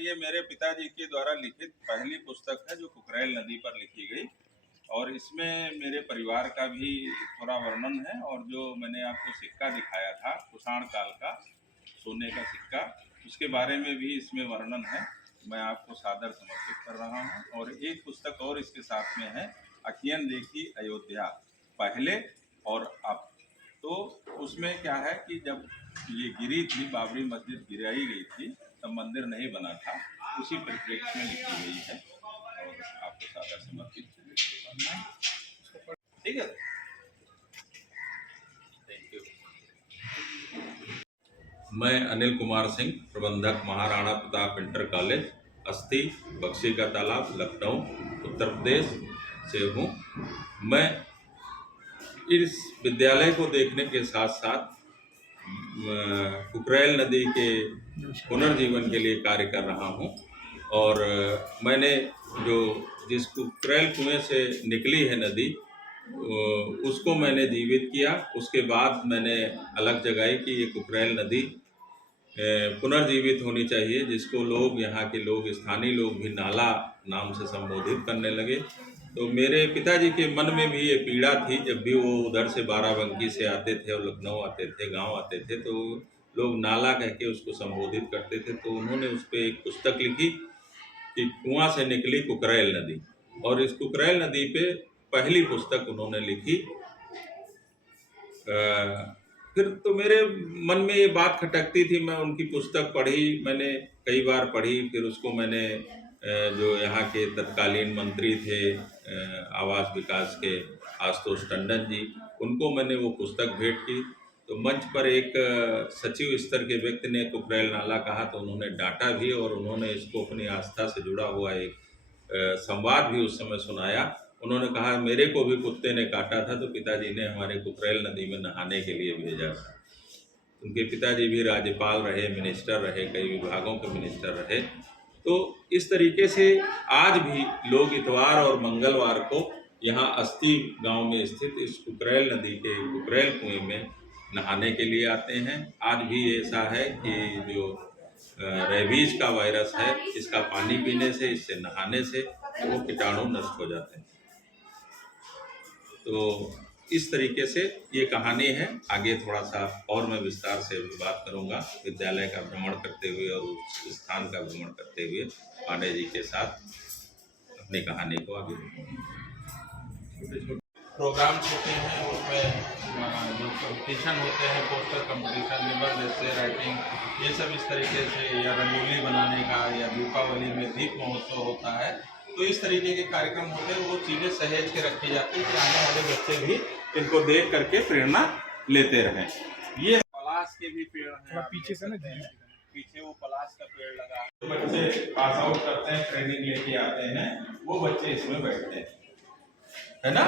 ये मेरे पिताजी के द्वारा लिखित पहली पुस्तक है जो कुकरेल नदी पर लिखी गई, और इसमें मेरे परिवार का भी थोड़ा वर्णन है। और जो मैंने आपको सिक्का दिखाया था कुषाण काल का सोने का सिक्का, उसके बारे में भी इसमें वर्णन है। मैं आपको सादर समर्पित कर रहा हूँ। और एक पुस्तक और इसके साथ में है, अखियन देखी अयोध्या पहले और अब। तो उसमें क्या है कि जब ये गिरी थी, बाबरी मस्जिद गिराई गई थी, तब मंदिर नहीं बना था, उसी परिप्रेक्ष्य में लिखी गई है और आपको सादर समर्पित। ठीक है, थैंक यू। मैं अनिल कुमार सिंह, प्रबंधक महाराणा प्रताप इंटर कॉलेज अस्थि, बक्शी का तालाब, लखनऊ, उत्तर प्रदेश से हूँ। मैं इस विद्यालय को देखने के साथ साथ कुकरेल नदी के पुनर्जीवन के लिए कार्य कर रहा हूँ। और मैंने जिस कुकरेल कुएं से निकली है नदी, उसको मैंने जीवित किया। उसके बाद मैंने अलग जगाई कि ये कुकरेल नदी पुनर्जीवित होनी चाहिए, जिसको लोग, यहाँ के लोग, स्थानीय लोग भी नाला नाम से संबोधित करने लगे। तो मेरे पिताजी के मन में भी ये पीड़ा थी। जब भी वो उधर से बाराबंकी से आते थे और लखनऊ आते थे, गांव आते थे, तो लोग नाला कह के उसको संबोधित करते थे। तो उन्होंने उस पर एक पुस्तक लिखी कि कुआं से निकली कुकरेल नदी, और इस कुकरेल नदी पे पहली पुस्तक उन्होंने लिखी। फिर तो मेरे मन में ये बात खटकती थी। मैं उनकी पुस्तक पढ़ी, मैंने कई बार पढ़ी। फिर उसको मैंने जो यहाँ के तत्कालीन मंत्री थे आवास विकास के, आशुतोष टंडन जी, उनको मैंने वो पुस्तक भेंट की। तो मंच पर एक सचिव स्तर के व्यक्ति ने कुकरेल नाला कहा, तो उन्होंने डांटा भी और उन्होंने इसको अपनी आस्था से जुड़ा हुआ एक संवाद भी उस समय सुनाया। उन्होंने कहा मेरे को भी कुत्ते ने काटा था, तो पिताजी ने हमारे कुकरेल नदी में नहाने के लिए भेजा था। उनके पिताजी भी राज्यपाल रहे, मिनिस्टर रहे, कई विभागों के मिनिस्टर रहे। तो इस तरीके से आज भी लोग इतवार और मंगलवार को यहाँ अस्थि गांव में स्थित इस कुकरेल नदी के कुकरेल कुएं में नहाने के लिए आते हैं। आज भी ऐसा है कि जो रेबीज का वायरस है, इसका पानी पीने से, इससे नहाने से वो कीटाणु नष्ट हो जाते हैं। तो इस तरीके से ये कहानी है। आगे थोड़ा सा और मैं विस्तार से बात करूंगा, विद्यालय का भ्रमण करते हुए और उस स्थान का भ्रमण करते हुए पांडे जी के साथ अपनी कहानी को आगे। प्रोग्राम्स होते हैं, उसमें जो कंपटीशन होते हैं, पोस्टर कंपटीशन, निबंध जैसे राइटिंग, ये सब इस तरीके से, या रंगोली बनाने का, या दीपावली में दीप महोत्सव होता है। तो इस तरीके के कार्यक्रम होते हैं, वो चीज़ें सहेज के रखी जाती है कि आने वाले बच्चे भी इनको देख करके प्रेरणा लेते रहें। ये पलाश के भी पेड़ हैं, पीछे से ना, पीछे वो पलाश का पेड़ लगा है। बच्चे पास आउट करते हैं, ट्रेनिंग लेके आते हैं, वो बच्चे इसमें बैठते हैं, है ना।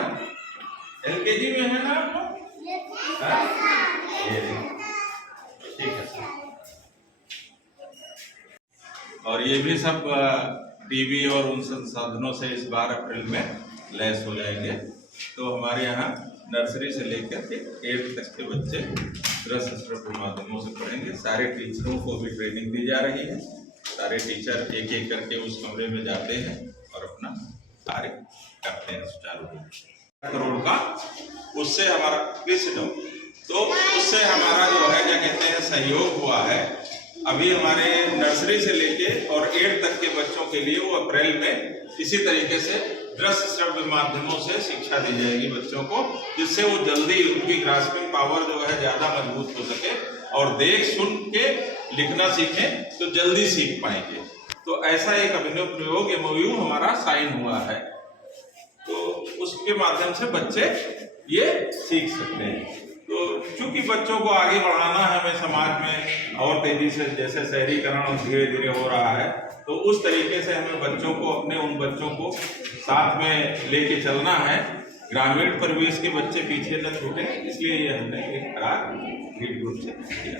LKG में है ना आप लोग? ठीक है सर। और ये भी सब टीवी और उन संसाधनों से इस बार अप्रैल में लैस हो जाएंगे। तो हमारे यहाँ नर्सरी से लेकर के 8th तक के बच्चे दृश्य श्रव्य माध्यमों से पढ़ेंगे। सारे टीचरों को भी ट्रेनिंग दी जा रही है। सारे टीचर एक एक करके उस कमरे में जाते हैं और अपना कार्य करते हैं सुचारू रूप से। करोड़ का उससे हमारा कृषि, तो उससे हमारा जो है क्या कहते हैं सहयोग हुआ है। अभी हमारे नर्सरी से लेके और 8th तक के बच्चों के लिए वो अप्रैल में इसी तरीके से दृश्य श्रव्य माध्यमों से शिक्षा दी जाएगी बच्चों को, जिससे वो जल्दी, उनकी ग्रास्पिंग पावर जो है ज़्यादा मजबूत हो सके और देख सुन के लिखना सीखें तो जल्दी सीख पाएंगे। तो ऐसा एक अभिनव प्रयोग MOU हमारा साइन हुआ है, तो उसके माध्यम से बच्चे ये सीख सकते हैं। तो चूंकि बच्चों को आगे बढ़ाना है हमें समाज में और तेजी से, जैसे शहरीकरण धीरे धीरे हो रहा है, तो उस तरीके से हमें बच्चों को, अपने उन बच्चों को साथ में लेके चलना है। ग्रामीण परिवेश के बच्चे पीछे न छूटे, इसलिए ये हमने एक करार लीड ग्रुप से किया।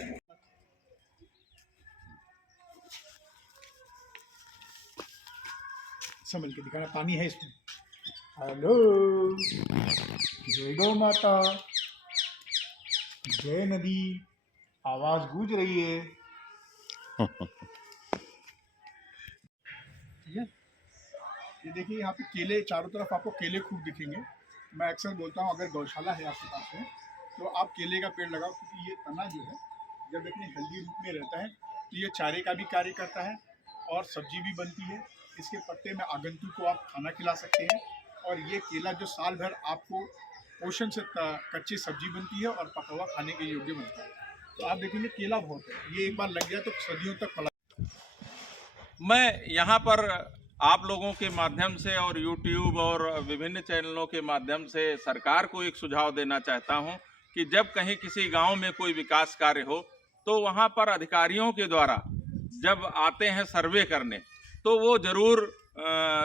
संभल के दिखाना, पानी है इसमें। हेलो, जय गौ माता, जय नदी, आवाज गूंज रही है। ये देखिए यहाँ पे केले, चारों तरफ आपको केले खूब दिखेंगे। मैं अक्सर बोलता हूँ अगर गौशाला है आपके पास में तो आप केले का पेड़ लगाओ, क्योंकि ये तना जो है जब इतने हेल्दी रूप में रहता है तो ये चारे का भी कार्य करता है और सब्जी भी बनती है। इसके पत्ते में आगंतुक को आप खाना खिला सकते हैं और ये केला जो साल भर आपको पोषण से कच्ची सब्जी बनती है और पका हुआ खाने के योग्य बनता है। तो आप देखेंगे केला बहुत है, ये एक बार लग गया तो सदियों तक फला। मैं यहाँ पर आप लोगों के माध्यम से और YouTube और विभिन्न चैनलों के माध्यम से सरकार को एक सुझाव देना चाहता हूँ कि जब कहीं किसी गांव में कोई विकास कार्य हो तो वहाँ पर अधिकारियों के द्वारा जब आते हैं सर्वे करने तो वो जरूर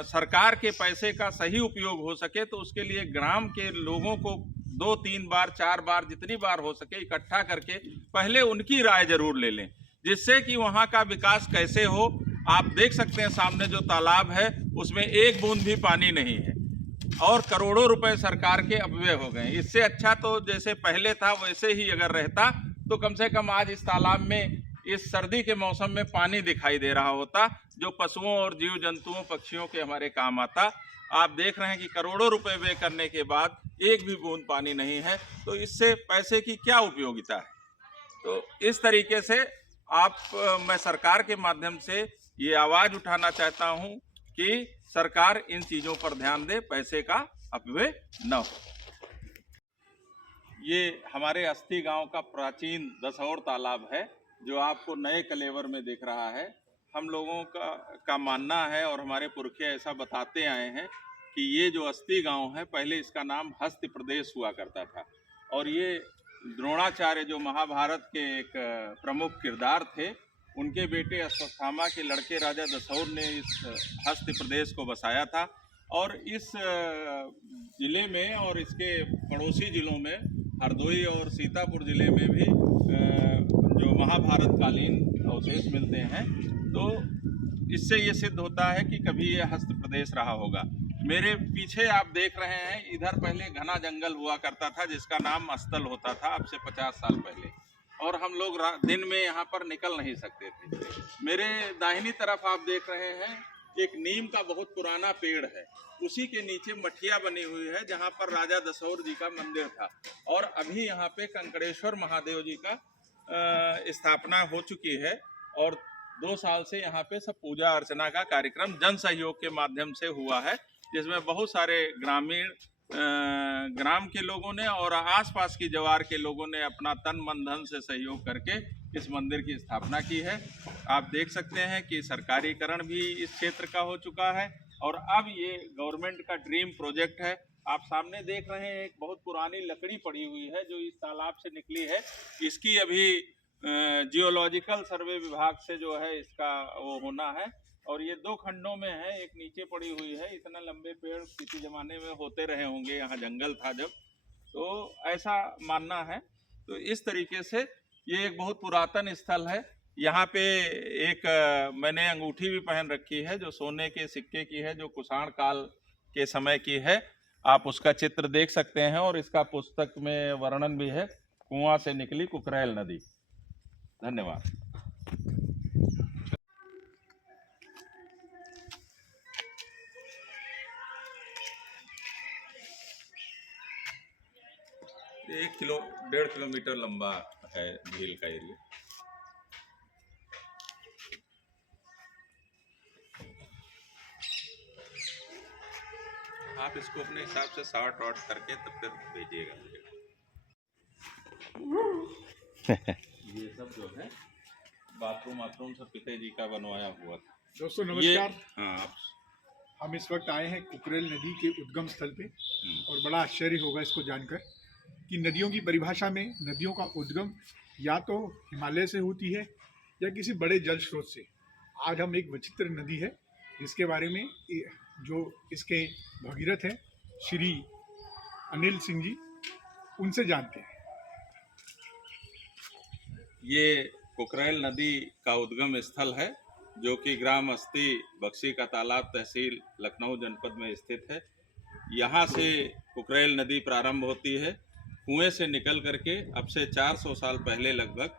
सरकार के पैसे का सही उपयोग हो सके, तो उसके लिए ग्राम के लोगों को 2-3 बार 4 बार जितनी बार हो सके इकट्ठा करके पहले उनकी राय जरूर ले लें, जिससे कि वहाँ का विकास कैसे हो। आप देख सकते हैं सामने जो तालाब है उसमें एक बूंद भी पानी नहीं है और करोड़ों रुपए सरकार के अपव्यय हो गए। इससे अच्छा तो जैसे पहले था वैसे ही अगर रहता तो कम से कम आज इस तालाब में इस सर्दी के मौसम में पानी दिखाई दे रहा होता, जो पशुओं और जीव जंतुओं पक्षियों के हमारे काम आता। आप देख रहे हैं कि करोड़ों रुपए व्यय करने के बाद एक भी बूंद पानी नहीं है, तो इससे पैसे की क्या उपयोगिता है। तो इस तरीके से मैं सरकार के माध्यम से ये आवाज उठाना चाहता हूं कि सरकार इन चीजों पर ध्यान दे, पैसे का अपव्यय न हो। ये हमारे अस्थि गांव का प्राचीन दसौर तालाब है जो आपको नए कलेवर में दिख रहा है। हम लोगों का मानना है और हमारे पुरखे ऐसा बताते आए हैं कि ये जो अस्थि गांव है पहले इसका नाम हस्त प्रदेश हुआ करता था और ये द्रोणाचार्य जो महाभारत के एक प्रमुख किरदार थे, उनके बेटे अश्वत्थामा के लड़के राजा दसौर ने इस हस्त प्रदेश को बसाया था। और इस जिले में और इसके पड़ोसी जिलों में हरदोई और सीतापुर जिले में भी जो महाभारत कालीन अवशेष मिलते हैं, तो इससे ये सिद्ध होता है कि कभी ये हस्त प्रदेश रहा होगा। मेरे पीछे आप देख रहे हैं, इधर पहले घना जंगल हुआ करता था जिसका नाम अस्तल होता था, अब से 50 साल पहले, और हम लोग दिन में यहाँ पर निकल नहीं सकते थे। मेरे दाहिनी तरफ आप देख रहे हैं एक नीम का बहुत पुराना पेड़ है, उसी के नीचे मठिया बनी हुई है जहाँ पर राजा दसौर जी का मंदिर था। और अभी यहाँ पे कंकड़ेश्वर महादेव जी का स्थापना हो चुकी है और 2 साल से यहाँ पे सब पूजा अर्चना का कार्यक्रम जन सहयोग के माध्यम से हुआ है, जिसमें बहुत सारे ग्राम के लोगों ने और आसपास की जवार के लोगों ने अपना तन मन धन से सहयोग करके इस मंदिर की स्थापना की है। आप देख सकते हैं कि सरकारीकरण भी इस क्षेत्र का हो चुका है और अब ये गवर्नमेंट का ड्रीम प्रोजेक्ट है। आप सामने देख रहे हैं एक बहुत पुरानी लकड़ी पड़ी हुई है जो इस तालाब से निकली है। इसकी अभी जियोलॉजिकल सर्वे विभाग से जो है इसका वो होना है और ये 2 खंडों में है, एक नीचे पड़ी हुई है। इतना लंबे पेड़ किसी जमाने में होते रहे होंगे, यहाँ जंगल था जब, तो ऐसा मानना है। तो इस तरीके से ये एक बहुत पुरातन स्थल है। यहाँ पे एक मैंने अंगूठी भी पहन रखी है जो सोने के सिक्के की है, जो कुषाण काल के समय की है। आप उसका चित्र देख सकते हैं और इसका पुस्तक में वर्णन भी है, कुआं से निकली कुकरेल नदी। धन्यवाद। एक 1.5 किलोमीटर लंबा है झील का एरिया। आप इसको अपने हिसाब से शॉर्ट आउट करके तब फिर भेजिएगा मुझे। ये सब जो है बाथरूम सब पिता जी का बनवाया हुआ था। दोस्तों नमस्कार। हाँ, हम इस वक्त आए हैं कुकरेल नदी के उद्गम स्थल पे और बड़ा आश्चर्य होगा इसको जानकर कि नदियों की परिभाषा में नदियों का उद्गम या तो हिमालय से होती है या किसी बड़े जल स्रोत से। आज हम एक विचित्र नदी है जिसके बारे में जो इसके भगीरथ हैं श्री अनिल सिंह जी, उनसे जानते हैं। ये कुकरेल नदी का उद्गम स्थल है जो कि ग्राम अस्थि बक्सी का तालाब तहसील लखनऊ जनपद में स्थित है। यहाँ से कुकरेल नदी प्रारंभ होती है। कुएं से निकल करके अब से 400 साल पहले लगभग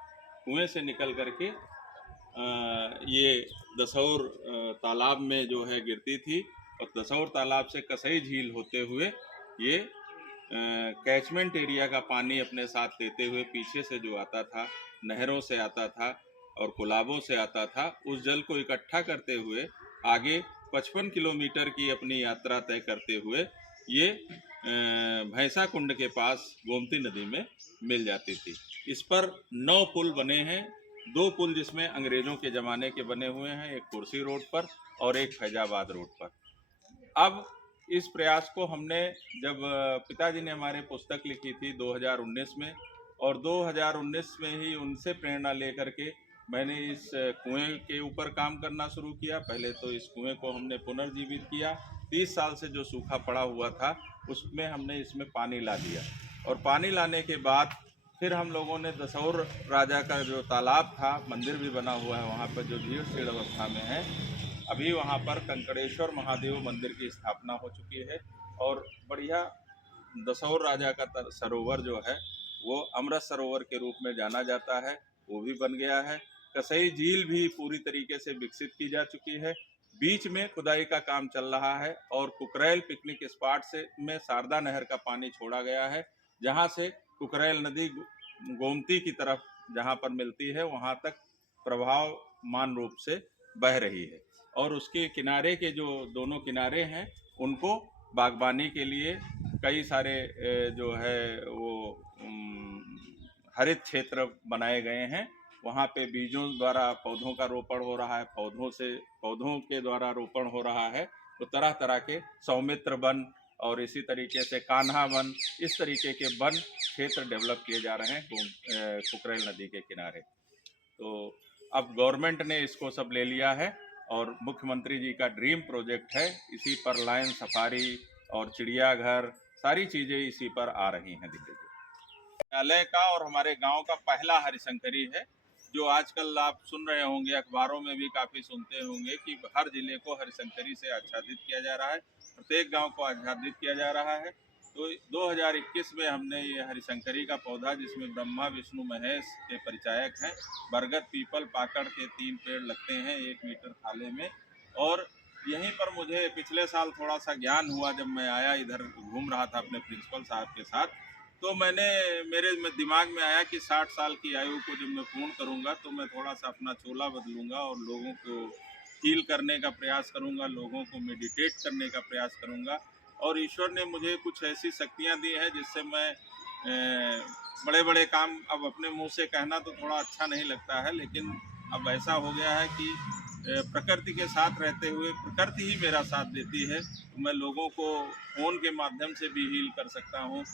कुएं से निकल करके ये दसौर तालाब में जो है गिरती थी और दसौर तालाब से कसई झील होते हुए ये कैचमेंट एरिया का पानी अपने साथ लेते हुए पीछे से जो आता था, नहरों से आता था और कुलाबों से आता था, उस जल को इकट्ठा करते हुए आगे 55 किलोमीटर की अपनी यात्रा तय करते हुए ये भैंसा कुंड के पास गोमती नदी में मिल जाती थी। इस पर 9 पुल बने हैं, 2 पुल जिसमें अंग्रेज़ों के ज़माने के बने हुए हैं, एक कुर्सी रोड पर और एक फैजाबाद रोड पर। अब इस प्रयास को हमने जब पिताजी ने हमारे पुस्तक लिखी थी 2019 में, और 2019 में ही उनसे प्रेरणा लेकर के मैंने इस कुएं के ऊपर काम करना शुरू किया। पहले तो इस कुएं को हमने पुनर्जीवित किया, 30 साल से जो सूखा पड़ा हुआ था उसमें हमने इसमें पानी ला दिया, और पानी लाने के बाद फिर हम लोगों ने दसौर राजा का जो तालाब था, मंदिर भी बना हुआ है वहाँ पर जो जीर्ण शीर्ण अवस्था में है, अभी वहाँ पर कंकड़ेश्वर महादेव मंदिर की स्थापना हो चुकी है, और बढ़िया दसौर राजा का सरोवर जो है वो अमृत सरोवर के रूप में जाना जाता है, वो भी बन गया है। कसई झील भी पूरी तरीके से विकसित की जा चुकी है, बीच में खुदाई का काम चल रहा है, और कुकरेल पिकनिक स्पॉट से में शारदा नहर का पानी छोड़ा गया है, जहाँ से कुकरेल नदी गोमती की तरफ जहाँ पर मिलती है वहाँ तक प्रभावमान रूप से बह रही है, और उसके किनारे के जो दोनों किनारे हैं उनको बागबानी के लिए कई सारे जो है वो हरित क्षेत्र बनाए गए हैं। वहाँ पे बीजों द्वारा पौधों का रोपण हो रहा है, पौधों के द्वारा रोपण हो रहा है, तो तरह तरह के सौमित्र वन और इसी तरीके से कान्हा वन, इस तरीके के वन क्षेत्र डेवलप किए जा रहे हैं कुकरेल नदी के किनारे। तो अब गवर्नमेंट ने इसको सब ले लिया है, और मुख्यमंत्री जी का ड्रीम प्रोजेक्ट है, इसी पर लायन सफारी और चिड़ियाघर सारी चीज़ें इसी पर आ रही हैं धीरे धीरे। विद्यालय का और हमारे गांव का पहला हरिशंकरी है, जो आजकल आप सुन रहे होंगे, अखबारों में भी काफ़ी सुनते होंगे कि हर जिले को हरिशंकरी से आच्छादित किया जा रहा है, प्रत्येक गांव को आच्छादित किया जा रहा है। तो 2021 में हमने ये हरिशंकरी का पौधा, जिसमें ब्रह्मा विष्णु महेश के परिचायक हैं, बरगद पीपल पाकड़ के 3 पेड़ लगते हैं 1 मीटर खाले में, और यहीं पर मुझे पिछले साल थोड़ा सा ज्ञान हुआ जब मैं आया इधर, घूम रहा था अपने प्रिंसिपल साहब के साथ, तो मेरे दिमाग में आया कि 60 साल की आयु को जब मैं पूर्ण करूंगा तो मैं थोड़ा सा अपना चोला बदलूंगा और लोगों को हील करने का प्रयास करूंगा, लोगों को मेडिटेट करने का प्रयास करूंगा। और ईश्वर ने मुझे कुछ ऐसी शक्तियां दी हैं जिससे मैं बड़े बड़े काम, अब अपने मुंह से कहना तो थोड़ा अच्छा नहीं लगता है, लेकिन अब ऐसा हो गया है कि प्रकृति के साथ रहते हुए प्रकृति ही मेरा साथ देती है, तो मैं लोगों को फ़ोन के माध्यम से भी हील कर सकता हूँ।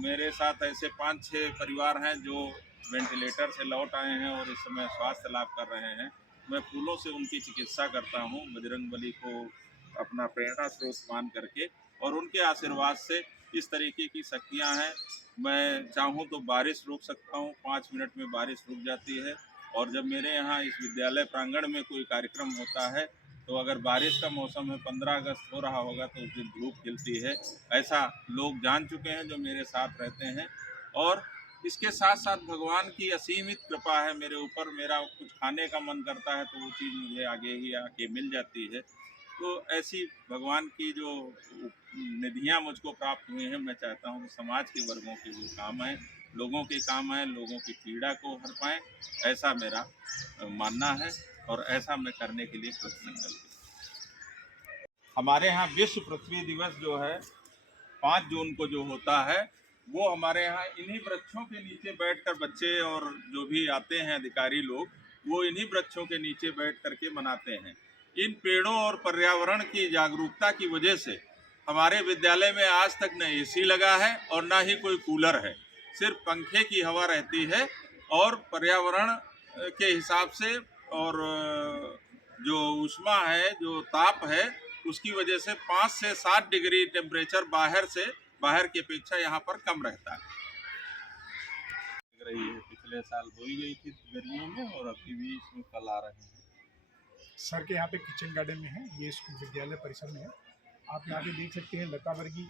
मेरे साथ ऐसे 5-6 परिवार हैं जो वेंटिलेटर से लौट आए हैं और इस समय स्वास्थ्य लाभ कर रहे हैं। मैं फूलों से उनकी चिकित्सा करता हूँ, बजरंगबली को अपना प्रेरणा स्रोत मान करके, और उनके आशीर्वाद से इस तरीके की शक्तियाँ हैं। मैं चाहूँ तो बारिश रोक सकता हूँ, 5 मिनट में बारिश रुक जाती है, और जब मेरे यहाँ इस विद्यालय प्रांगण में कोई कार्यक्रम होता है तो अगर बारिश का मौसम है, 15 अगस्त हो रहा होगा, तो उस दिन धूप खिलती है। ऐसा लोग जान चुके हैं जो मेरे साथ रहते हैं, और इसके साथ साथ भगवान की असीमित कृपा है मेरे ऊपर। मेरा कुछ खाने का मन करता है तो वो चीज़ मुझे आगे ही आके मिल जाती है। तो ऐसी भगवान की जो निधियाँ मुझको प्राप्त हुई हैं, मैं चाहता हूँ कि समाज के वर्गों के वो काम आएँ, लोगों के काम आएँ, लोगों की पीड़ा को हर पाएँ, ऐसा मेरा मानना है, और ऐसा मैं करने के लिए कृतसंकल्प। हमारे यहाँ विश्व पृथ्वी दिवस जो है 5 जून को जो होता है, वो हमारे यहाँ इन्हीं वृक्षों के नीचे बैठकर बच्चे और जो भी आते हैं अधिकारी लोग, वो इन्हीं वृक्षों के नीचे बैठ करके मनाते हैं। इन पेड़ों और पर्यावरण की जागरूकता की वजह से हमारे विद्यालय में आज तक न एसी लगा है और ना ही कोई कूलर है, सिर्फ पंखे की हवा रहती है, और पर्यावरण के हिसाब से और जो ऊष्मा है, जो ताप है, उसकी वजह से 5 से 7 डिग्री टेम्परेचर बाहर की अपेक्षा यहाँ पर कम रहता है। रही है, पिछले साल बोई गई थी गर्मियों में, और अभी भी इसमें फल आ रहे हैं। सर के यहाँ पे किचन गार्डन में है, ये स्कूल विद्यालय परिसर में है। आप यहाँ पे देख सकते हैं लता वर्गी,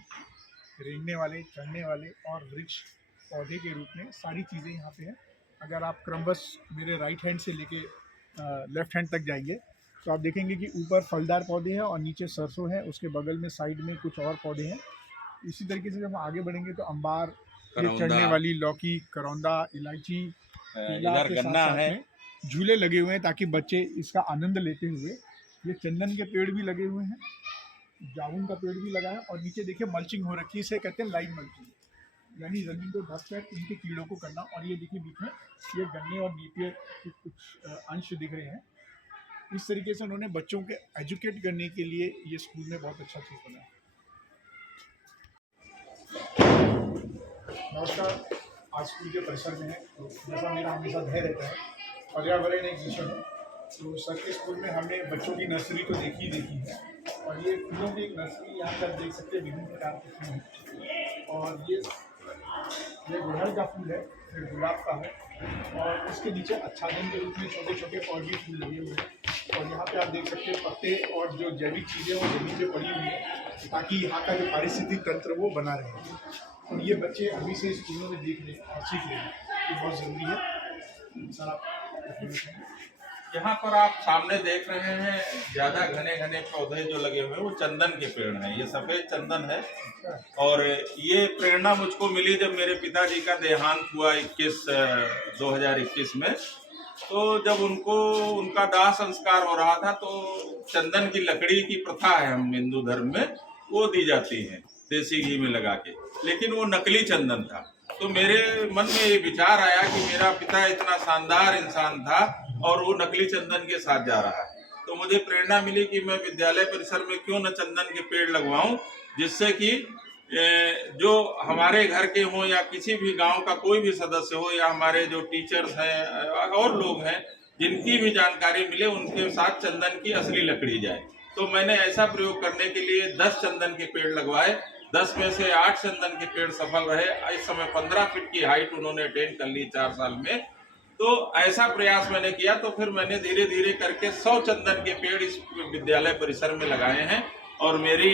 रेंगने वाले, चढ़ने वाले और वृक्ष पौधे के रूप में सारी चीज़ें यहाँ पे हैं। अगर आप क्रमबश मेरे राइट हैंड से लेके लेफ्ट हैंड तक जाएंगे तो आप देखेंगे कि ऊपर फलदार पौधे हैं और नीचे सरसों है, उसके बगल में साइड में कुछ और पौधे हैं। इसी तरीके से जब हम आगे बढ़ेंगे तो अम्बार, ये करौंदा, चढ़ने वाली लौकी, करौंदा, इलायची, केला इधर के गन्ना साथ-साथ है। में झूले लगे हुए हैं ताकि बच्चे इसका आनंद लेते हुए, ये चंदन के पेड़ भी लगे हुए हैं, जामुन का पेड़ भी लगा है और नीचे देखिए मल्चिंग हो रखी है, इसे कहते हैं लाइन मल्चिंग, यानी ज़मीन को ढक कर इनके कीड़ों को करना। और ये देखिए बीच में ये गन्ने और नेपियर के कुछ अंश दिख रहे हैं। इस तरीके से उन्होंने बच्चों के एजुकेट करने के लिए ये स्कूल में बहुत अच्छा चीज़ बनाया। नमस्कार, आज स्कूल के परिसर में है, तो जैसा मेरा हमेशा ध्येय रहता है, पर्यावरण एक विषय है। तो सर के स्कूल में हमने बच्चों की नर्सरी तो देखी है और ये फूलों की एक नर्सरी यहाँ पर देख सकते हैं, विभिन्न प्रकार के फूल हैं और ये गुड़हल का फूल है, फिर गुलाब का है और उसके नीचे आच्छादन के रूप में छोटे छोटे और भी फूल लगे हुए हैं। और यहाँ पे आप देख सकते हैं पत्ते और जो जैविक चीज़ें वो जमीन पे पड़ी हुई है ताकि यहाँ का जो पारिस्थितिक तंत्र वो बना रहे। और ये बच्चे अभी से स्कूलों में देख रहे हैं और सीख रहे हैं, ये बहुत ज़रूरी है। सर आप यहाँ पर आप सामने देख रहे हैं ज्यादा घने घने पौधे जो लगे हुए हैं वो चंदन के पेड़ हैं। ये सफेद चंदन है और ये प्रेरणा मुझको मिली जब मेरे पिताजी का देहांत हुआ 2021 में। तो जब उनका दाह संस्कार हो रहा था तो चंदन की लकड़ी की प्रथा है हम हिंदू धर्म में, वो दी जाती है देसी घी में लगा के, लेकिन वो नकली चंदन था। तो मेरे मन में ये विचार आया कि मेरा पिता इतना शानदार इंसान था और वो नकली चंदन के साथ जा रहा है, तो मुझे प्रेरणा मिली कि मैं विद्यालय परिसर में क्यों न चंदन के पेड़ लगवाऊं, जिससे कि जो हमारे घर के हों या किसी भी गांव का कोई भी सदस्य हो या हमारे जो टीचर्स हैं और लोग हैं जिनकी भी जानकारी मिले, उनके साथ चंदन की असली लकड़ी जाए। तो मैंने ऐसा प्रयोग करने के लिए 10 चंदन के पेड़ लगवाए। 10 में से 8 चंदन के पेड़ सफल रहे। इस समय 15 फीट की हाइट उन्होंने अटेन कर ली 4 साल में। तो ऐसा प्रयास मैंने किया, तो फिर मैंने धीरे धीरे करके 100 चंदन के पेड़ इस विद्यालय परिसर में लगाए हैं। और मेरी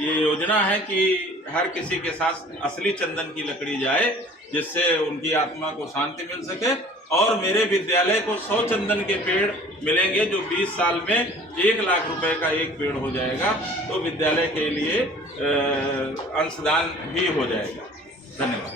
ये योजना है कि हर किसी के साथ असली चंदन की लकड़ी जाए, जिससे उनकी आत्मा को शांति मिल सके। और मेरे विद्यालय को 100 चंदन के पेड़ मिलेंगे, जो 20 साल में 1 लाख रुपए का एक पेड़ हो जाएगा। तो विद्यालय के लिए अंशदान भी हो जाएगा। धन्यवाद।